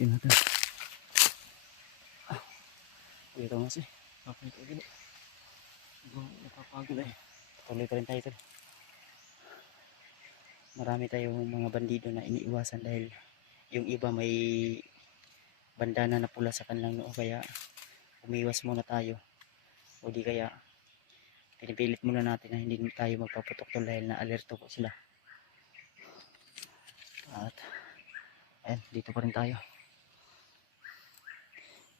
Yun natin. Ito nga siya. Kapag ito gini. Nakapagod eh. Tuloy pa rin tayo tol. Marami tayong mga bandido na iniiwasan dahil yung iba may bandana na pula sa kanilang noo, kaya umiwas muna tayo, o di kaya pinipilit muna natin na hindi tayo magpaputok tol dahil na alerto po sila. At ayan, dito pa rin tayo.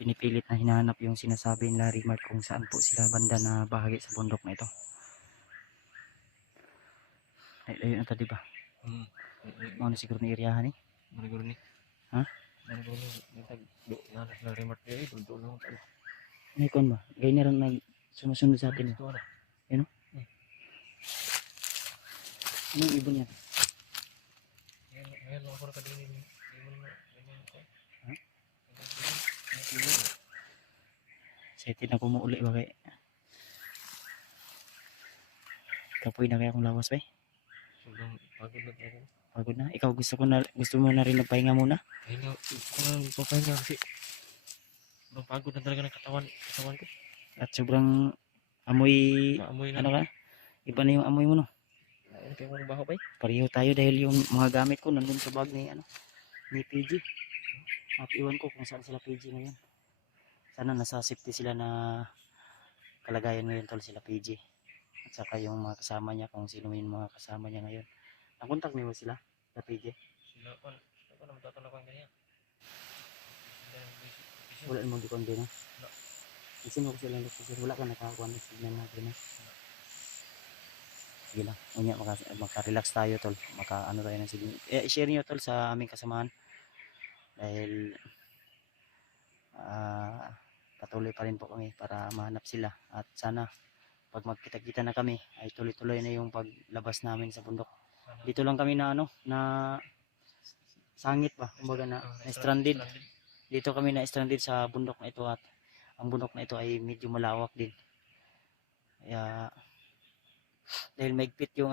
Pinipilit na hinahanap yung sinasabi ni Larry Mark kung saan po sila banda na bahagi sa bundok na ito. Ay, ayun ito diba? Ano siguro ni iriyahan eh? Mariguro ni. Ha? Mariguro ni. Nanas na remote kayo. Duldo lang tayo. May kon ba? Gaya na rin nag sumusunod sa atin. Ito na. Ano? Ano yung ibon yan? Ngayon ako na kadini. Ha? Seti na kumuuli ba kay? Kapoy na kaya akong lawas ba eh? Sobrang pagod na tayo. Pagod na? Ikaw gusto mo na rin magpahinga muna? Pahinga. Kung papahinga kasi sobrang pagod na talaga ng katawan ko. At sobrang amoy, Maamoy na. ano ka? Iba na yung amoy mo no? Ayun kayo mga baho pa eh. Pareho tayo dahil yung mga gamit ko nandun sa bag ni PG. At iwan ko kung saan sila PG ngayon. Sana nasa safety sila na kalagayan ngayon tol sila PG. At saka yung mga kasama niya, kung sino yung mga kasama niya ngayon. Nakontak niyo ba sila sa PG? Sila pa naman tatanong ko ang ganyan. Wala namang dikon din no? Isin mo ko sila location. Wala ka nakakuha ng signal natin no? Sige lang. Unya, maka-relax tayo tol. Maka-ano tayo ng signal. I-share nyo tol sa aming kasamahan. Dahil patuloy pa rin po kami para mahanap sila. At sana pag magkita-kita na kami ay tuloy-tuloy na yung paglabas namin sa bundok. Dito lang kami na na sangit ba? Kumbaga na stranded. Dito kami na stranded sa bundok na ito, at ang bundok na ito ay medyo malawak din. Kaya dahil maigpit yung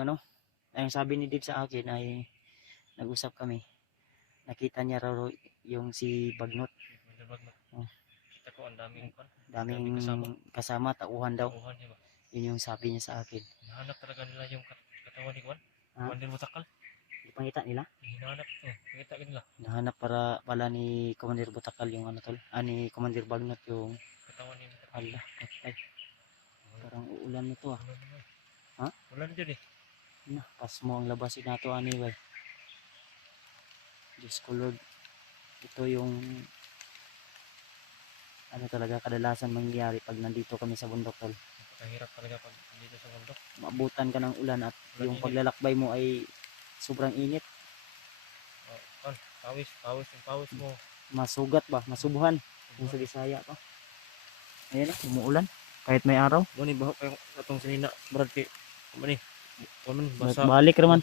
ay sabi ni Dave sa akin ay nag-usap kami. Nakita niya raw yung si Bagnot. Kita ko ang daming kasama, tauhan daw. Yun yung sabi niya sa akin. Hinahanap talaga nila yung katawan ni Juan. Commander Butakal. Ipangita nila? Hinahanap. Pakita nila. Hinahanap pala ni Commander Butakal yung ni Commander Bagnot yung katawan ni Butakal. Allah, patay. Parang uulan nito ah. Ha? Ulan dyan eh. Pas mo ang labasin nato anyway. Diyos ko Lord. Ito yung talaga kadalasan mangyayari pag nandito kami sa bundok tol. Napakahirap talaga pag dito sa bundok. Maabutan ka ng ulan at yung paglalakbay mo ay sobrang init. Pawis mo. Masugat ba? Masubuhan. Yung sa Bisaya pa. Ayan umuulan. Kahit may araw. Mani baho kayong atong sinina. Brad kay. Mani. Basa. Balik naman.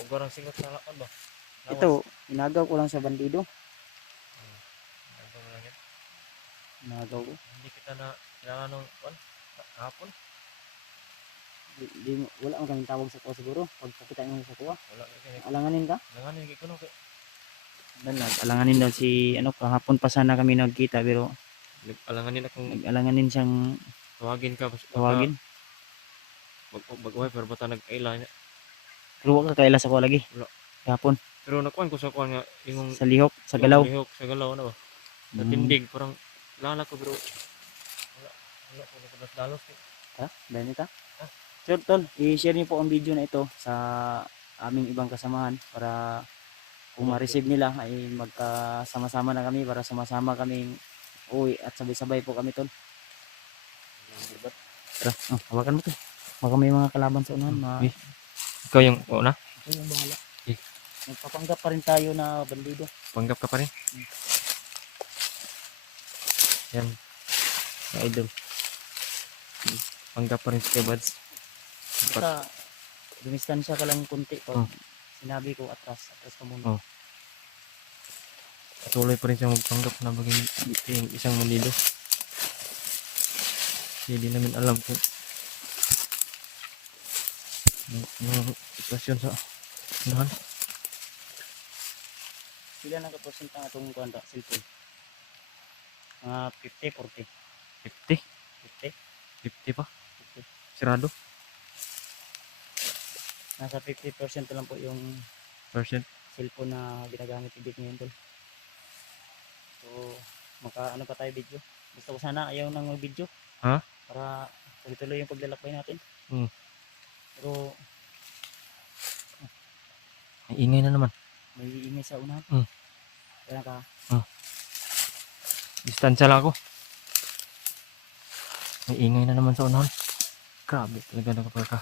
O garang singot sa lakan ba? Ito, inagaw ko lang sa bandido. Inagaw ko. Hindi kita na kailangan ng hapon. Wala akong kaming tawag sa kuha siguro. Pag pakita nyo sa kuha. Wala. Alanganin ka? Alanganin kay kuno kay. Alanganin daw si kahapon pa sana kami nagkita pero Alanganin akong alanganin siyang tawagin ka. tawagin. Bagway pero bata nag-aila niya. Pero wala ka kaila sa kuha lagi. Wala. Kahapon. Pero nakuan ko sa kuha nga yung sa lihok, sa galaw. Lihok, sa galaw na ba? Natindig parang lala ko bro. Wala ko dalos. Ha? Dahil ito? Sure tol, i-share niyo po ang video na ito sa aming ibang kasamahan para kung ma-receive nila ay magkasama-sama na kami para sama-sama kaming uwi at sabay-sabay po kami tol. Tara, hawakan mo to. Baka may mga kalaban sa unahan. Ikaw yung una? Ito yung bahala. Nagpapanggap pa rin tayo na bandido. Panggap ka pa rin? Yan. Mga idol. Panggap pa rin si Kebads. Basta dumistansya ka lang kunti pag sinabi ko atras ka muna. Patuloy pa rin siya magpanggap na maging isang bandido. Hindi namin alam kung yung sitwasyon sa unahan. Pila na ka% ang atong kuwanta, cellphone? Mga 50, 40, 50? 50, 50 pa? 50. Sirado? Nasa 50% lang po yung Percent? cellphone na ginagamit ni Vic ngayon tol. So, ano pa tayo video. Gusto ko sana ayaw nang mag-video. Ha? Para tuloy-tuloy yung paglalakbay natin. Hmm. Pero May ingay na naman. may iingay sa unahan. Kaya ka, Distansya lang ako. May ingay na naman sa unahan. Grabe talaga nakapagka.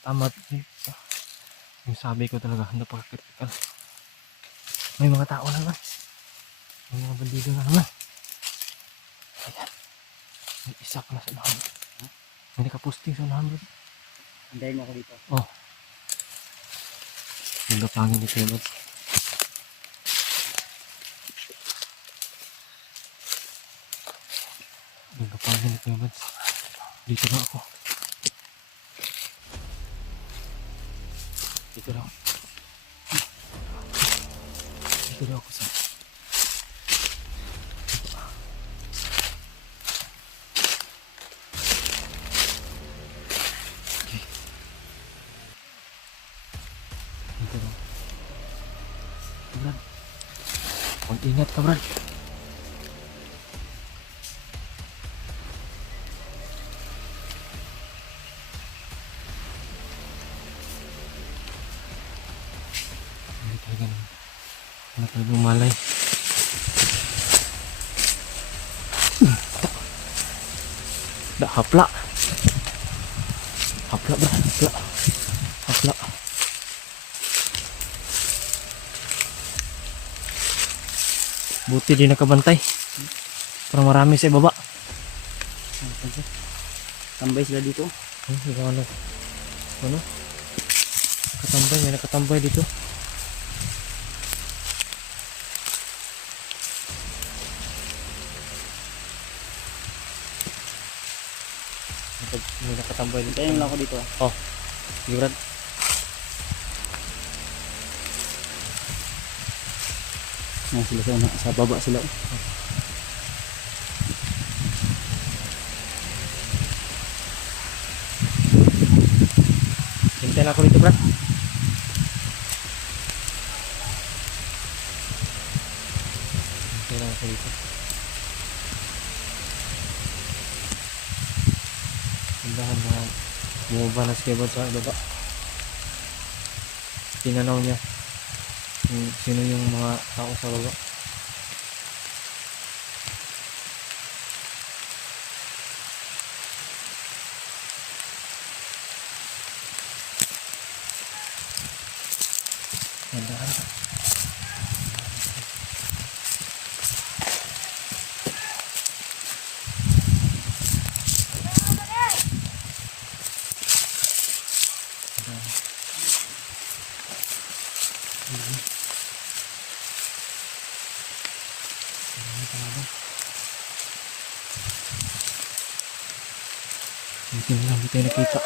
Tama. Yung sabi ko talaga, napaka-critical. May mga tao na naman. May mga bandido na naman. Ayan. May isa pa na sa unahan. May nakaposting sa unahan. hintayin mo ako dito. Oh. Yung lapangin ni Kuya Mads. Yung lapangin ni Kuya Mads. Dito na ako. Dito na ako. Dito na ako sa... Okay. Dito na ako. Brad. Mag-ingat ka, Brad. Hindi talaga naman. Wala talagang malay. Hapla. Hapla, Brad. Hapla. Hapla. Buti di nakabantay. Parang marami sa ibaba. Tambay sila dito. Ano? Ano? Nakatambay. May nakatambay dito. May nakatambay dito. Hintayin lang ako dito. Sige, Brad. Yan sila sa baba sila. Hintayin ako dito, Brad. Hintayin ako dito. Hindahan na bumaba na si Kevin sa baba. Tinanaw niya kung sino yung mga tao sa baba. Hindahan ka. Hindi lang, hindi tayo nakita.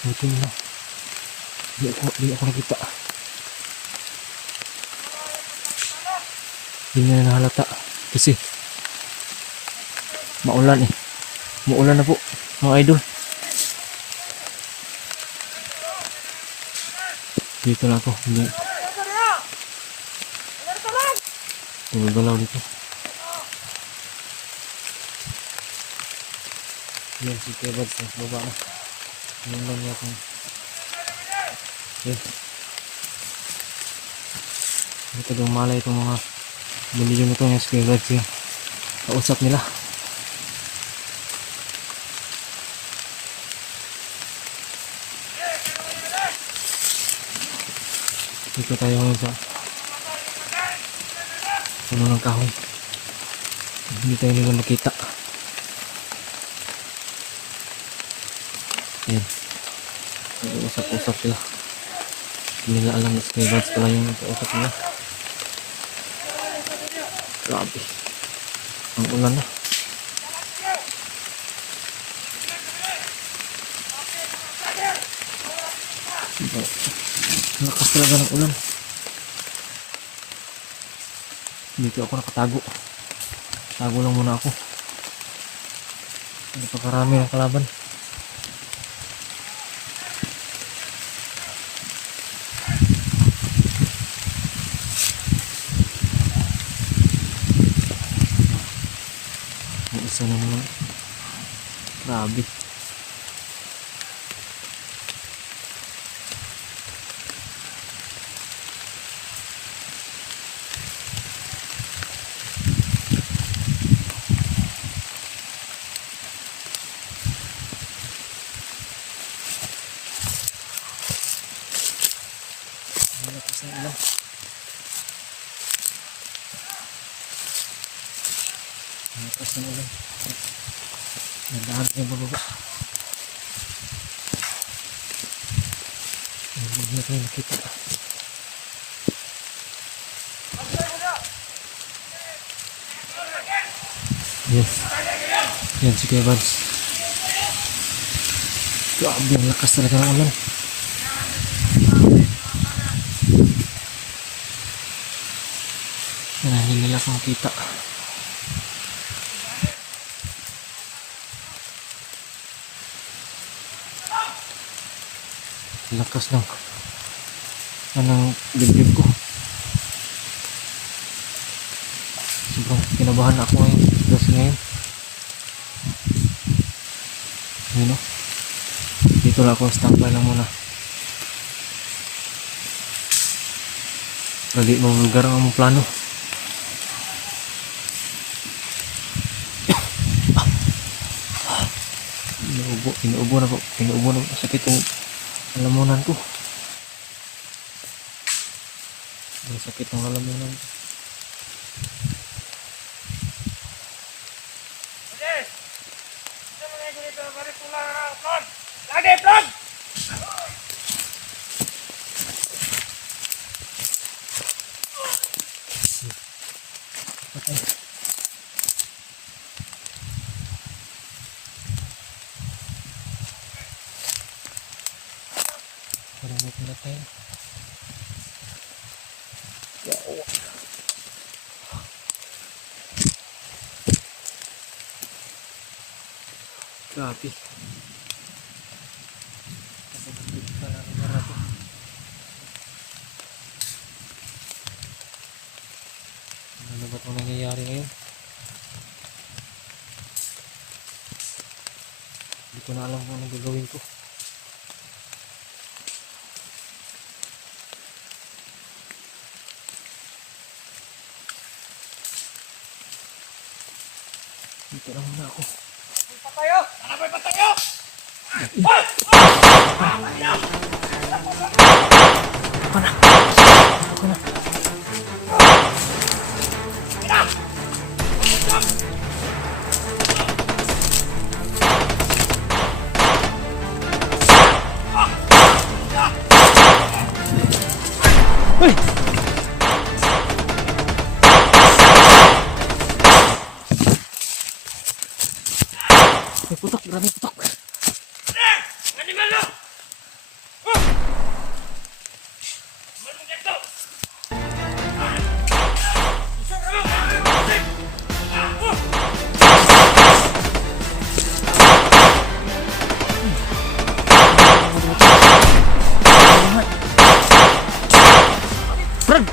Buti na lang. Di ako nakita. Hindi na nahalata. Kasi maulan eh. Maulan na po mga idol. Dito na ako. Hindi. Gumagalaw dito. Yan si Kebad sa baba na. Yan lang niya kung okay. Ito dumalay itong mga baliyo nito yung si Kebad siya. Kausap nila. Dito tayo ngayon sa puno ng kahoy. Hindi tayo nila makita. Ayan. Nag-uusap-usap sila. Hindi nila alam na Sky Buds pala yung nag-uusap nila. Grabe. Ang ulan na. Lakas talaga ng ulan. Dito ako nakatago. Tago lang muna ako. Hindi pa karami ng kalaban. May isa na naman. Grabe. Malakas na ulan. Malakas na ulan. Nagdaan tayo bababa. Hindi na tayo nakita. Yes. Yan si Kuya Vance. Grabe, ang lakas talaga ng ulan. Hindi nila akong makita. Lakas ng anong dibdib ko. Sobrang kinabahan ako ngayon. Kasi ngayon yun o. Dito lang ako, standby lang muna. Lagi mamulgar ang among plano. Inuubo na po. Sakit yung lalamunan ko. Ang sakit ng lalamunan ko. Lagi, vlog! Okay. Marami pinatay. Grabe. Ano ba itong nangyayari ngayon? Hindi ko na alam kung anong gagawin ko. Dito lang muna ako. Patayo! Ano ba yung patayo? Uy! May putok, grabe putok. Animal na! Manong dito! Brad!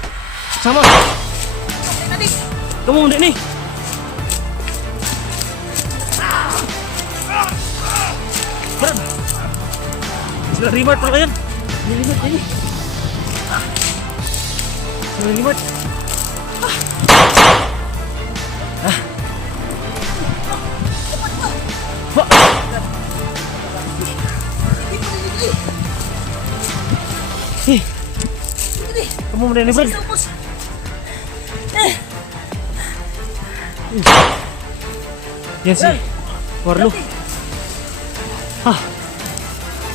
Sama! Kamu muna ni! Brad! Sila reward pala yan! Nilimat ini! Sila reward! Kamu muna ni Brad! Yan si Warlo. Ah.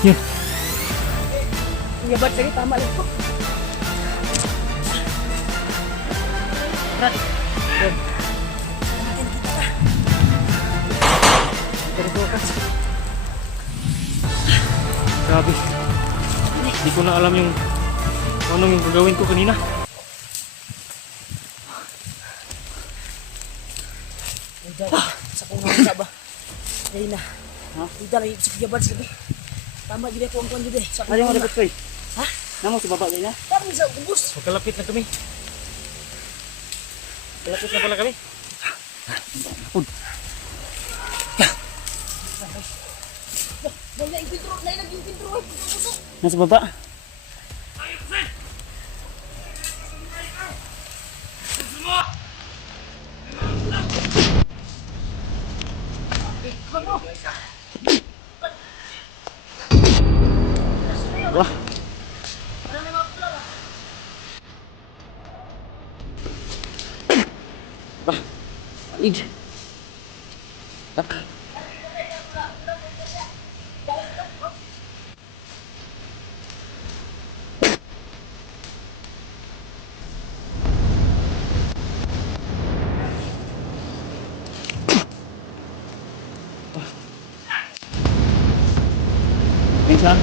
Yan. Yabat lagi, tama lang po. Brad. Grabe. Hindi ko na alam yung kung anong yung gagawin ko kanina. Sa kong nga ba? Dahil na. Ha? Hindi na sa kigabad sabi. Tama gid ako ang kwan gid eh. Sa Ano yung dapat ko eh? Ha? Namo sa baba ganyan? Tama sa ubos. Magkalapit na kami. Kalapit na pala kami. Dahil na impintro, dahil nag-impintro ay puso. Nasa baba? Wah. Bah. Id. Tak. Bisa?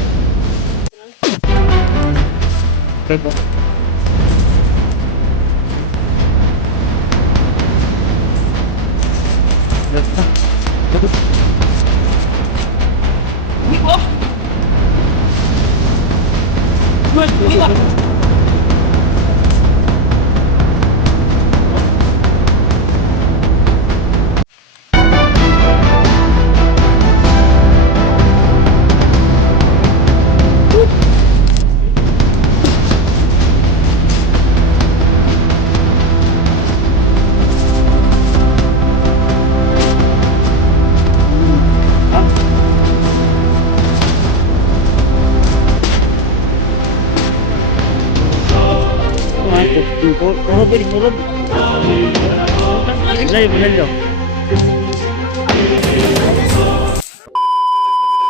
Okay po. Basta. Dapat. Pwede tulog. Layo, layo.